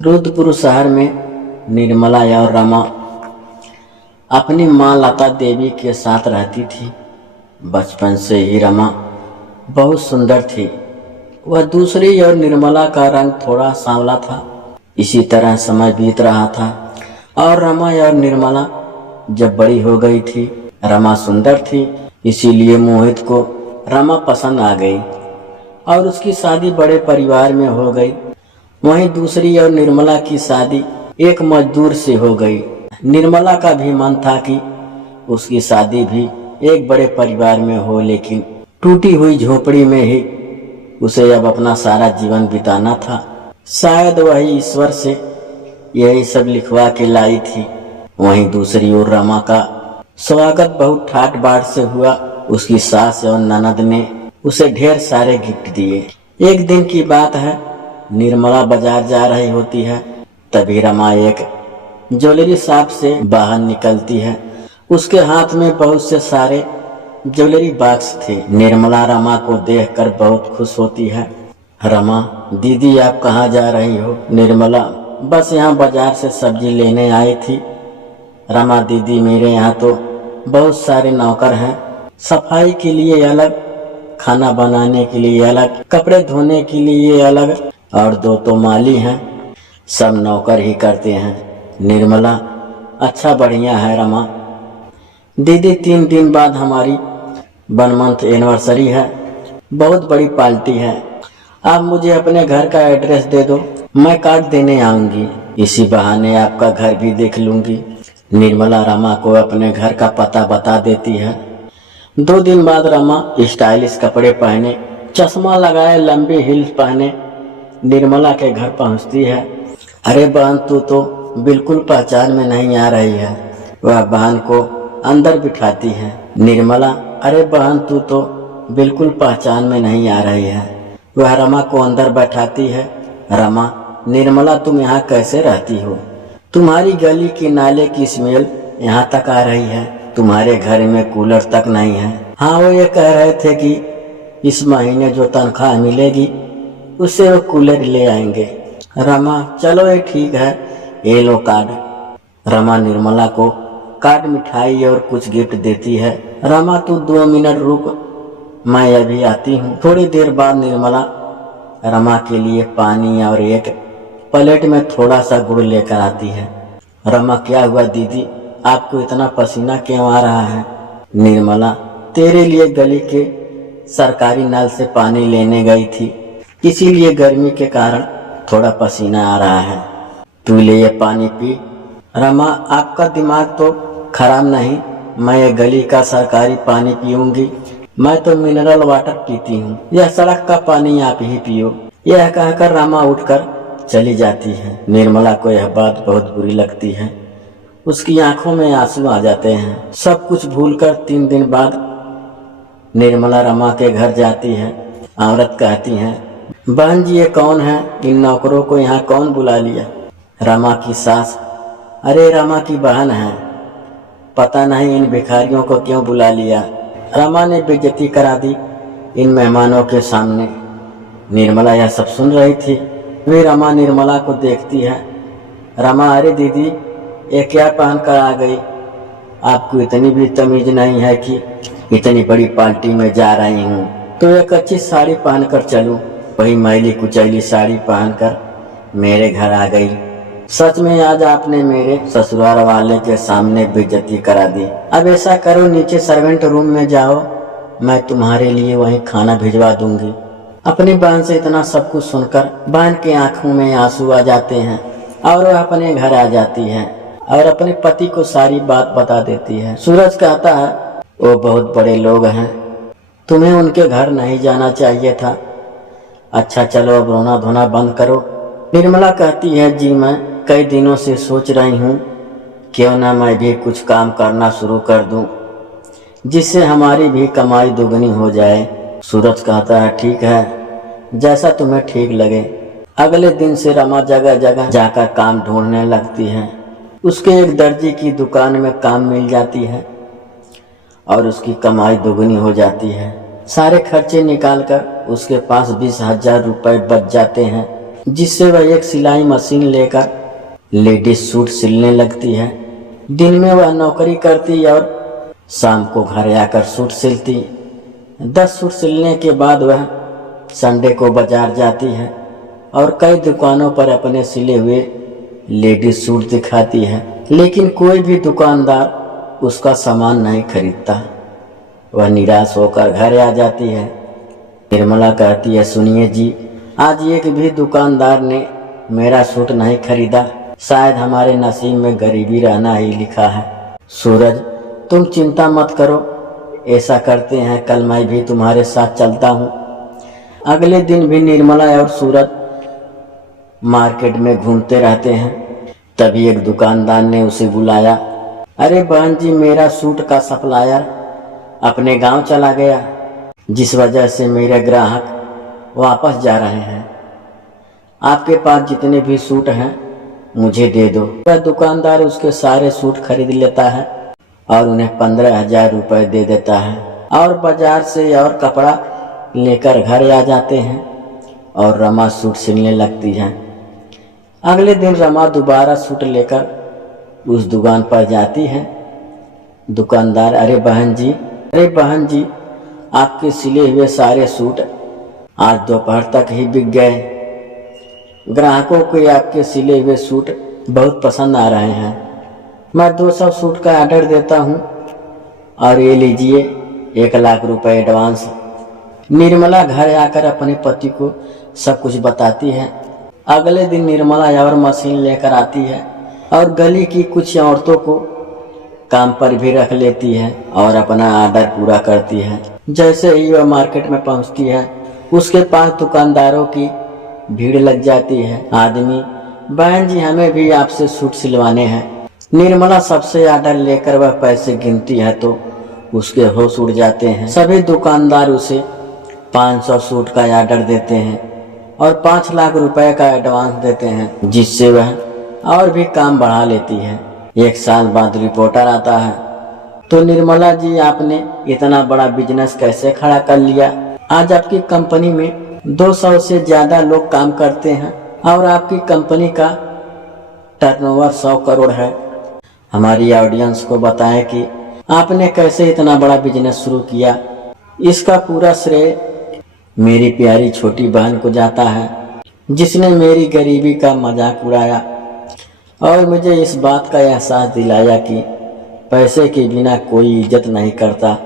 रुद्रपुर शहर में निर्मला और रमा अपनी माँ लता देवी के साथ रहती थी। बचपन से ही रमा बहुत सुंदर थी। वह दूसरी और निर्मला का रंग थोड़ा सांवला था। इसी तरह समय बीत रहा था और रमा और निर्मला जब बड़ी हो गई थी। रमा सुंदर थी, इसीलिए मोहित को रमा पसंद आ गई और उसकी शादी बड़े परिवार में हो गई। वहीं दूसरी और निर्मला की शादी एक मजदूर से हो गई। निर्मला का भी मन था कि उसकी शादी भी एक बड़े परिवार में हो, लेकिन टूटी हुई झोपड़ी में ही उसे अब अपना सारा जीवन बिताना था। शायद वही ईश्वर से यही सब लिखवा के लाई थी। वहीं दूसरी ओर रमा का स्वागत बहुत ठाट बाट से हुआ। उसकी सास और ननद ने उसे ढेर सारे गिफ्ट दिए। एक दिन की बात है, निर्मला बाजार जा रही होती है, तभी रमा एक ज्वेलरी शॉप से बाहर निकलती है। उसके हाथ में बहुत से सारे ज्वेलरी बॉक्स थे। निर्मला रमा को देखकर बहुत खुश होती है। रमा, दीदी आप कहाँ जा रही हो? निर्मला, बस यहाँ बाजार से सब्जी लेने आई थी। रमा, दीदी मेरे यहाँ तो बहुत सारे नौकर हैं, सफाई के लिए अलग, खाना बनाने के लिए अलग, कपड़े धोने के लिए अलग, और दो तो माली हैं, सब नौकर ही करते हैं। निर्मला, अच्छा बढ़िया है रमा। दीदी 3 दिन बाद हमारी 1 मंथ एनिवर्सरी है, बहुत बड़ी पार्टी है। आप मुझे अपने घर का एड्रेस दे दो, मैं कार्ड देने आऊंगी। इसी बहाने आपका घर भी देख लूंगी। निर्मला रमा को अपने घर का पता बता देती है। 2 दिन बाद रमा स्टाइलिश कपड़े पहने, चश्मा लगाए, लंबी हील्स पहने निर्मला के घर पहुंचती है। अरे बहन, तू तो बिल्कुल पहचान में नहीं आ रही है। वह बहन को अंदर बिठाती है। निर्मला, अरे बहन, तू तो बिल्कुल पहचान में नहीं आ रही है। वह रमा को अंदर बैठाती है। रमा, निर्मला तुम यहाँ कैसे रहती हो? तुम्हारी गली की नाले की स्मेल यहाँ तक आ रही है। तुम्हारे घर में कूलर तक नहीं है। हाँ, वो ये कह रहे थे कि इस महीने जो तनख्वाह मिलेगी उससे वो कूलर ले आएंगे। रमा, चलो ये ठीक है, ये लो कार्ड। रमा निर्मला को कार्ड, मिठाई और कुछ गिफ्ट देती है। रमा, तू 2 मिनट रुक, मैं अभी आती हूँ। थोड़ी देर बाद निर्मला रमा के लिए पानी और एक प्लेट में थोड़ा सा गुड़ लेकर आती है। रमा, क्या हुआ दीदी, आपको इतना पसीना क्यों आ रहा है? निर्मला, तेरे लिए गली के सरकारी नल से पानी लेने गई थी, इसीलिए गर्मी के कारण थोड़ा पसीना आ रहा है। तू ले ये पानी पी। रमा, आपका दिमाग तो खराब नहीं, मैं ये गली का सरकारी पानी पीऊंगी? मैं तो मिनरल वाटर पीती हूँ, यह सड़क का पानी आप ही पियो। यह कहकर रमा उठकर चली जाती है। निर्मला को यह बात बहुत बुरी लगती है। उसकी आंखों में आंसू आ जाते हैं। सब कुछ भूलकर 3 दिन बाद निर्मला रमा के घर जाती है। औरत कहती है, बहन जी, ये कौन है? इन नौकरों को यहाँ कौन बुला लिया? रमा की सास, अरे रमा की बहन है, पता नहीं इन भिखारियों को क्यों बुला लिया। रमा ने बेइज्जती करा दी इन मेहमानों के सामने। निर्मला यह सब सुन रही थी। वे रमा निर्मला को देखती है। रमा, अरे दीदी, ये क्या पहन कर आ गई? आपको इतनी भी तमीज नहीं है कि इतनी बड़ी पार्टी में जा रही हूँ तो एक अच्छी साड़ी पहनकर चलूं? वही मैली कुचैली साड़ी पहनकर मेरे घर आ गई। सच में आज आपने मेरे ससुराल वाले के सामने बेइज्जती करा दी। अब ऐसा करो, नीचे सर्वेंट रूम में जाओ, मैं तुम्हारे लिए वहीं खाना भिजवा दूंगी। अपनी बहन से इतना सब कुछ सुनकर बहन की आंखों में आंसू आ जाते हैं और वह अपने घर आ जाती है और अपने पति को सारी बात बता देती है। सूरज कहता है, वो बहुत बड़े लोग हैं, तुम्हें उनके घर नहीं जाना चाहिए था। अच्छा चलो, अब रोना धोना बंद करो। निर्मला कहती है, जी मैं कई दिनों से सोच रही हूँ क्यों ना मैं भी कुछ काम करना शुरू कर दूं, जिससे हमारी भी कमाई दुगनी हो जाए। सूरज कहता है, ठीक है, जैसा तुम्हें ठीक लगे। अगले दिन से रमा जगह जगह जाकर काम ढूंढने लगती है। उसके एक दर्जी की दुकान में काम मिल जाती है और उसकी कमाई दुगनी हो जाती है। सारे खर्चे निकालकर उसके पास 20,000 रुपए बच जाते हैं। जिससे वह एक सिलाई मशीन लेकर लेडीज सूट सिलने लगती है। दिन में वह नौकरी करती और शाम को घर आकर सूट सिलती। 10 सूट सिलने के बाद वह संडे को बाजार जाती है और कई दुकानों पर अपने सिले हुए लेडीज सूट दिखाती है, लेकिन कोई भी दुकानदार उसका सामान नहीं खरीदता। वह निराश होकर घर आ जाती है। निर्मला कहती है, सुनिए जी, आज एक भी दुकानदार ने मेरा सूट नहीं खरीदा। शायद हमारे नसीब में गरीबी रहना ही लिखा है। सूरज, तुम चिंता मत करो, ऐसा करते हैं, कल मैं भी तुम्हारे साथ चलता हूँ। अगले दिन भी निर्मला और सूरज मार्केट में घूमते रहते हैं। तभी एक दुकानदार ने उसे बुलाया। अरे बहन जी, मेरा सूट का सप्लायर अपने गांव चला गया, जिस वजह से मेरे ग्राहक वापस जा रहे हैं। आपके पास जितने भी सूट हैं मुझे दे दो। वह दुकानदार उसके सारे सूट खरीद लेता है और उन्हें 15,000 रुपये दे देता है और बाजार से और कपड़ा लेकर घर आ जाते हैं और रमा सूट सिलने लगती है। अगले दिन रमा दोबारा सूट लेकर उस दुकान पर जाती है। दुकानदार, अरे बहन जी, आपके सिले हुए सारे सूट आज दोपहर तक ही बिक गए। ग्राहकों को आपके सिले हुए सूट बहुत पसंद आ रहे हैं। मैं 200 सूट का ऑर्डर देता हूँ और ये लीजिए 1 लाख रुपए एडवांस। निर्मला घर आकर अपने पति को सब कुछ बताती है। अगले दिन निर्मला और मशीन लेकर आती है और गली की कुछ औरतों को काम पर भी रख लेती है और अपना ऑर्डर पूरा करती है। जैसे ही वह मार्केट में पहुंचती है, उसके पास दुकानदारों की भीड़ लग जाती है। आदमी, बहन जी, हमें भी आपसे सूट सिलवाने हैं। निर्मला सबसे ऑर्डर लेकर वह पैसे गिनती है तो उसके होश उड़ जाते हैं। सभी दुकानदार उसे 500 सूट का ऑर्डर देते हैं और 5 लाख रुपए का एडवांस देते हैं, जिससे वह और भी काम बढ़ा लेती है। 1 साल बाद रिपोर्टर आता है, तो निर्मला जी, आपने इतना बड़ा बिजनेस कैसे खड़ा कर लिया? आज आपकी कंपनी में 200 से ज्यादा लोग काम करते हैं और आपकी कंपनी का टर्नओवर 100 करोड़ है। हमारी ऑडियंस को बताएं कि आपने कैसे इतना बड़ा बिजनेस शुरू किया। इसका पूरा श्रेय मेरी प्यारी छोटी बहन को जाता है, जिसने मेरी गरीबी का मजाक उड़ाया और मुझे इस बात का एहसास दिलाया कि पैसे के बिना कोई इज्जत नहीं करता।